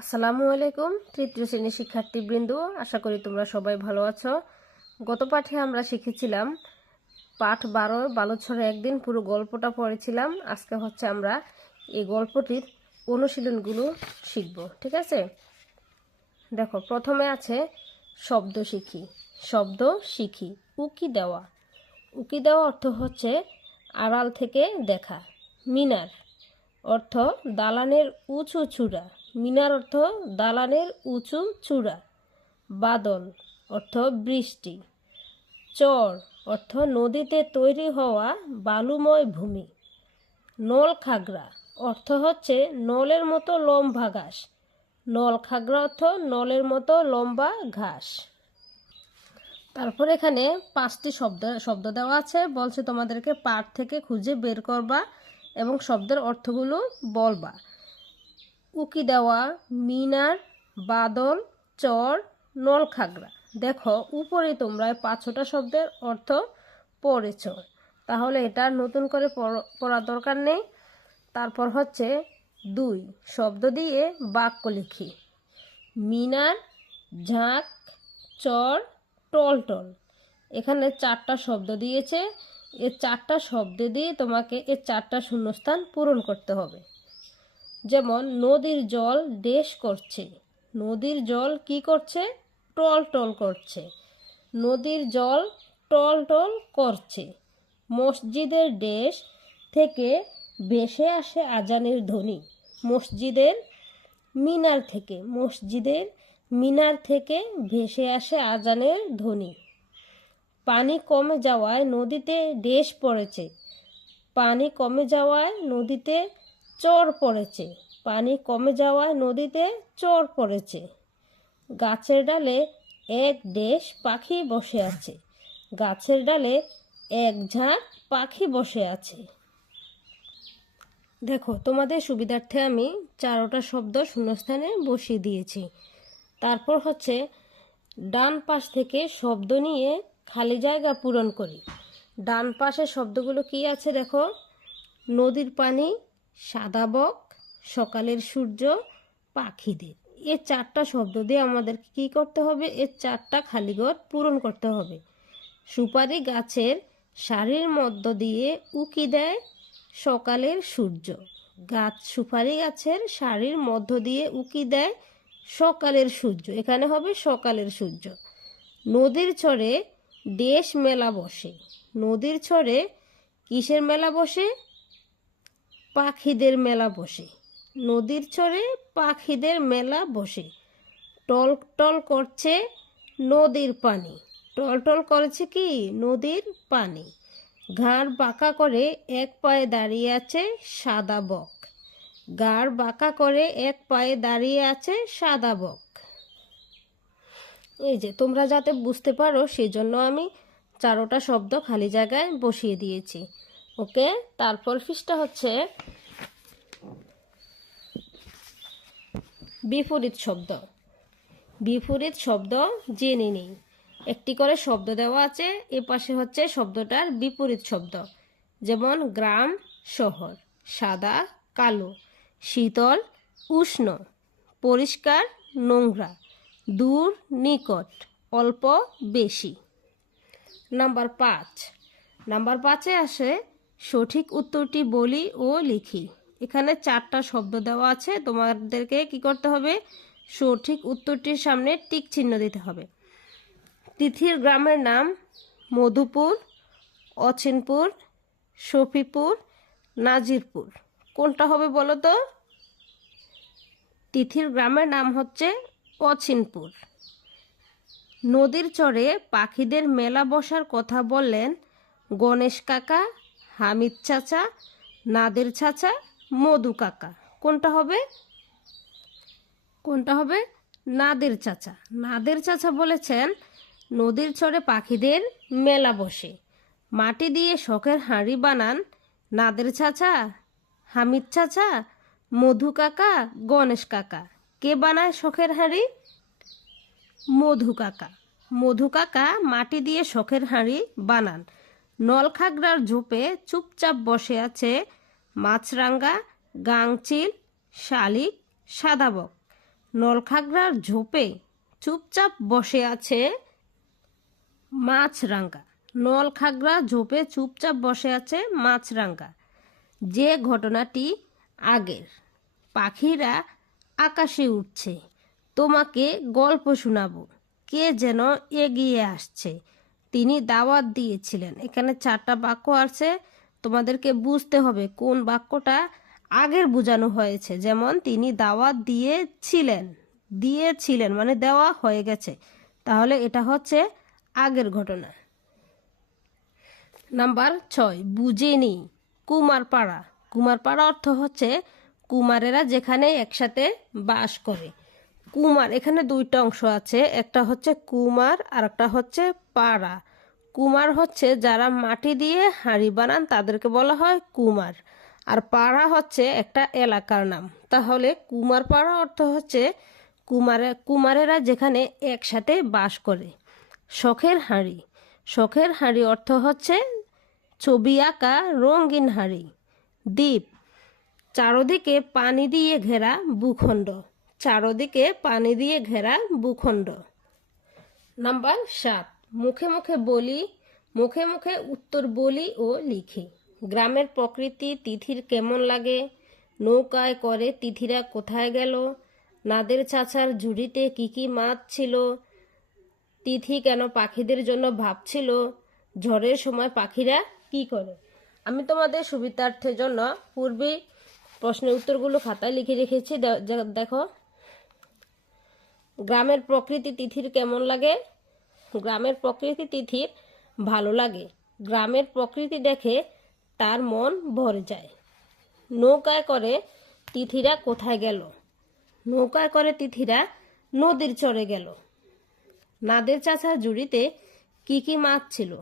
আসসালামু আলাইকুম, তৃতীয় শ্রেণির শিক্ষার্থীবৃন্দ। আশা করি তোমরা সবাই ভালো আছো। গত পাঠে আমরা শিখেছিলাম, পাঠ বারো বালুছরে একদিন পুরো গল্পটা পড়েছিলাম। আজকে হচ্ছে আমরা এই গল্পটির অনুশীলনগুলো শিখব, ঠিক আছে? দেখো, প্রথমে আছে শব্দ শিখি। শব্দ শিখি, উকি দেওয়া। উকি দেওয়া অর্থ হচ্ছে আড়াল থেকে দেখা, মিনার। অর্থ দালানের উঁচু চূড়া। মিনার অর্থ দালানের উঁচু চূড়া। বাদল অর্থ বৃষ্টি। চর অর্থ নদীতে তৈরি হওয়া বালুময় ভূমি। নল খাগড়া অর্থ হচ্ছে নলের মতো লম্বা ঘাস। নল খাগড়া অর্থ নলের মতো লম্বা ঘাস। তারপর এখানে পাঁচটি শব্দ শব্দ দেওয়া আছে। বলছে তোমাদেরকে পাঠ থেকে খুঁজে বের করবা এবং শব্দের অর্থগুলো বলবা। উকি দেওয়া, মিনার, বাদল, চর, নলখাগড়া। দেখো উপরে তোমরা পাঁচটা শব্দের অর্থ পড়েছ। তাহলে এটা নতুন করে পড়- দরকার নেই। তারপর হচ্ছে দুই, শব্দ দিয়ে বাক্য লিখি। মিনার, ঝাঁক, চর, টলটল। এখানে চারটা শব্দ দিয়েছে। এই চারটা শব্দ দিয়ে তোমাকে এই চারটা শূন্যস্থান পূরণ করতে হবে। যেমন নদীর জল দেশ করছে। নদীর জল কি করছে? টল টল করছে। নদীর জল টল টল করছে। মসজিদের দেশ থেকে ভেসে আসে আজানের ধ্বনি। মসজিদের মিনার থেকে, মসজিদের মিনার থেকে ভেসে আসে আজানের ধ্বনি। পানি কমে যাওয়ায় নদীতে দেশ পড়েছে। পানি কমে যাওয়ায় নদীতে চর পড়েছে। পানি কমে যাওয়ায় নদীতে চর পড়েছে। গাছের ডালে এক দেশ পাখি বসে আছে। গাছের ডালে এক ঝাঁক পাখি বসে আছে। দেখো, তোমাদের সুবিধার্থে আমি চারোটা শব্দ শূন্যস্থানে বসিয়ে দিয়েছি। তারপর হচ্ছে ডান পাশ থেকে শব্দ নিয়ে খালি জায়গা পূরণ করি। ডান পাশের শব্দগুলো কি আছে দেখো? নদীর পানি সাদা বক, সকালের সূর্য, পাখিদের। এ চারটা শব্দ দিয়ে আমাদের কি করতে হবে? এ চারটা খালিঘর পূরণ করতে হবে। সুপারি গাছের শাড়ির মধ্য দিয়ে উকি দেয় সকালের সূর্য। গাছ সুপারি গাছের শাড়ির মধ্য দিয়ে উকি দেয় সকালের সূর্য। এখানে হবে সকালের সূর্য। নদীর চরে দেশ মেলা বসে। নদীর চরে কিসের মেলা বসে? পাখিদের মেলা বসে। নদীর চরে পাখিদের মেলা বসে। টল টল করছে নদীর পানি। টল টল করেছে কি? নদীর পানি। ঘাড় বাঁকা করে এক পায়ে দাঁড়িয়ে আছে সাদা বক। গাড় বাঁকা করে এক পায়ে দাঁড়িয়ে আছে সাদা বক। এই যে, তোমরা যাতে বুঝতে পারো সেই জন্য আমি চারোটা শব্দ খালি জায়গায় বসিয়ে দিয়েছি। ওকে, তারপর ফিসটা হচ্ছে বিপরীত শব্দ। বিপরীত শব্দ জেনে নিই। একটি করে শব্দ দেওয়া আছে, এ পাশে হচ্ছে শব্দটার বিপরীত শব্দ। যেমন গ্রাম, শহর, সাদা, কালো, শীতল, উষ্ণ, পরিষ্কার, নোংরা, দূর, নিকট, অল্প, বেশি। নাম্বার পাঁচ। নাম্বার পাঁচে আসে সঠিক উত্তরটি বলি ও লিখি। এখানে চারটা শব্দ দেওয়া আছে। তোমাদেরকে কি করতে হবে? সঠিক উত্তরটির সামনে টিক চিহ্ন দিতে হবে। তিথির গ্রামের নাম মধুপুর, অচিনপুর, শফিপুর, নাজিরপুর। কোনটা হবে বলো তো? তিথির গ্রামের নাম হচ্ছে অচিনপুর। নদীর চরে পাখিদের মেলা বসার কথা বললেন গণেশ কাকা হামিদ চাচা, নাদের চাচা, মধু কাকা। কোনটা হবে? কোনটা হবে? নাদের চাচা। নাদের চাচা বলেছেন, নদীর চরে পাখিদের মেলা বসে। মাটি দিয়ে শখের হাঁড়ি বানান নাদের চাচা, হামিদ চাচা, মধু কাকা, গণেশ কাকা। কে বানায় শখের হাঁড়ি? মধু কাকা। মধু কাকা মাটি দিয়ে শখের হাঁড়ি বানান। নলখাগড়ার ঝোপে চুপচাপ বসে আছে মাছরাঙ্গা, গাংচিল, শালিক, সাদাবক। নলখাগড়ার ঝোপে চুপচাপ বসে আছে মাছরাঙ্গা। নলখাগড়া ঝোপে চুপচাপ বসে আছে মাছরাঙ্গা। যে ঘটনাটি আগের, পাখিরা আকাশে উঠছে তোমাকে গল্প শোনাবো। কে যেন এগিয়ে আসছে। তিনি দাওয়াত দিয়েছিলেন। এখানে চারটা বাক্য আছে। তোমাদেরকে বুঝতে হবে কোন বাক্যটা আগের বোঝানো হয়েছে। যেমন, তিনি দাওয়াত দিয়েছিলেন। দিয়েছিলেন মানে দেওয়া হয়ে গেছে। তাহলে এটা হচ্ছে আগের ঘটনা। নাম্বার ছয়, বুঝেনি। কুমারপাড়া। কুমারপাড়া অর্থ হচ্ছে কুমারেরা যেখানে একসাথে বাস করে। কুমার, এখানে দুইটা অংশ আছে, একটা হচ্ছে কুমার আর একটা হচ্ছে পাড়া। কুমার হচ্ছে যারা মাটি দিয়ে হাঁড়ি বানান, তাদেরকে বলা হয় কুমার। আর পাড়া হচ্ছে একটা এলাকার নাম। তাহলে কুমার পাড়া অর্থ হচ্ছে কুমারে, কুমারেরা যেখানে একসাথে বাস করে, শখের হাঁড়ি। শখের হাঁড়ি অর্থ হচ্ছে ছবি আঁকা, রঙিন হাঁড়ি, দ্বীপ। চারদিকে পানি দিয়ে ঘেরা ভূখণ্ড। চারদিকে পানি দিয়ে ঘেরা ভূখণ্ড। নাম্বার সাত, মুখে মুখে বলি, মুখে মুখে উত্তর বলি ও লিখি। গ্রামের প্রকৃতি, তিথির কেমন লাগে? নৌকায় করে তিথিরা কোথায় গেল? নাদের চাচার ঝুড়িতে কি কি মাছ ছিল? তিথি কেন পাখিদের জন্য ভাবছিল? ঝড়ের সময় পাখিরা কি করে? আমি তোমাদের সুবিধার্থের জন্য পূর্বে প্রশ্নের উত্তরগুলো খাতায় লিখে রেখেছি। দেখো গ্রামের প্রকৃতি তিথির কেমন লাগে? গ্রামের প্রকৃতি তিথির ভালো লাগে। গ্রামের প্রকৃতি দেখে তার মন ভরে যায়। নৌকায় করে তিথিরা কোথায় গেল? নৌকায় করে তিথিরা নদীর চরে গেল। নাদের চাচার ঝুড়িতে কি কি মাছ ছিল?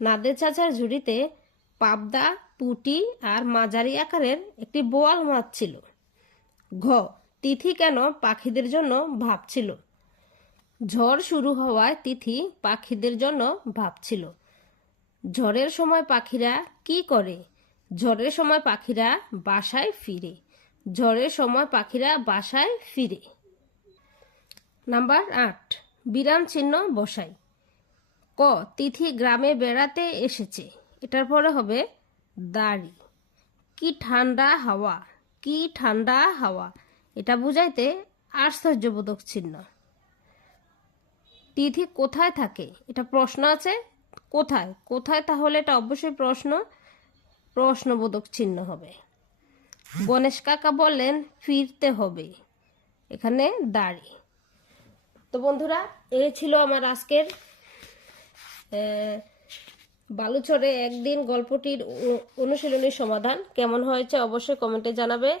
নাদের চাচার ঝুড়িতে পাবদা, পুটি আর মাঝারি আকারের একটি বোয়াল মাছ ছিল। ঘ তিথি কেন পাখিদের জন্য ভাবছিল? ঝড় শুরু হওয়ায় তিথি পাখিদের জন্য ভাবছিল। ঝড়ের সময় পাখিরা কি করে? ঝড়ের সময় পাখিরা বাসায় ফিরে। ঝড়ের সময় পাখিরা বাসায় ফিরে। নাম্বার আট, বিরাম চিহ্ন বসাই। ক, তিথি গ্রামে বেড়াতে এসেছে। এটার পরে হবে দাড়ি। কি ঠান্ডা হাওয়া, কি ঠান্ডা হাওয়া। এটা বুঝাইতে আশ্চর্যবোধক চিহ্ন তিথি কোথায় থাকে? এটা প্রশ্ন আছে? কোথায়? কোথায় তাহলে এটা অবশ্যই প্রশ্ন? প্রশ্নবোধক চিহ্ন হবে। গণেশ কাকা বললেন, ফিরতে হবে। এখানে দাড়ি। তো বন্ধুরা, এ ছিল আমার আজকের বালুচরে একদিন গল্পটির অ- অনুশীলনীর সমাধান। কেমন হয়েছে অবশ্যই কমেন্টে জানাবে।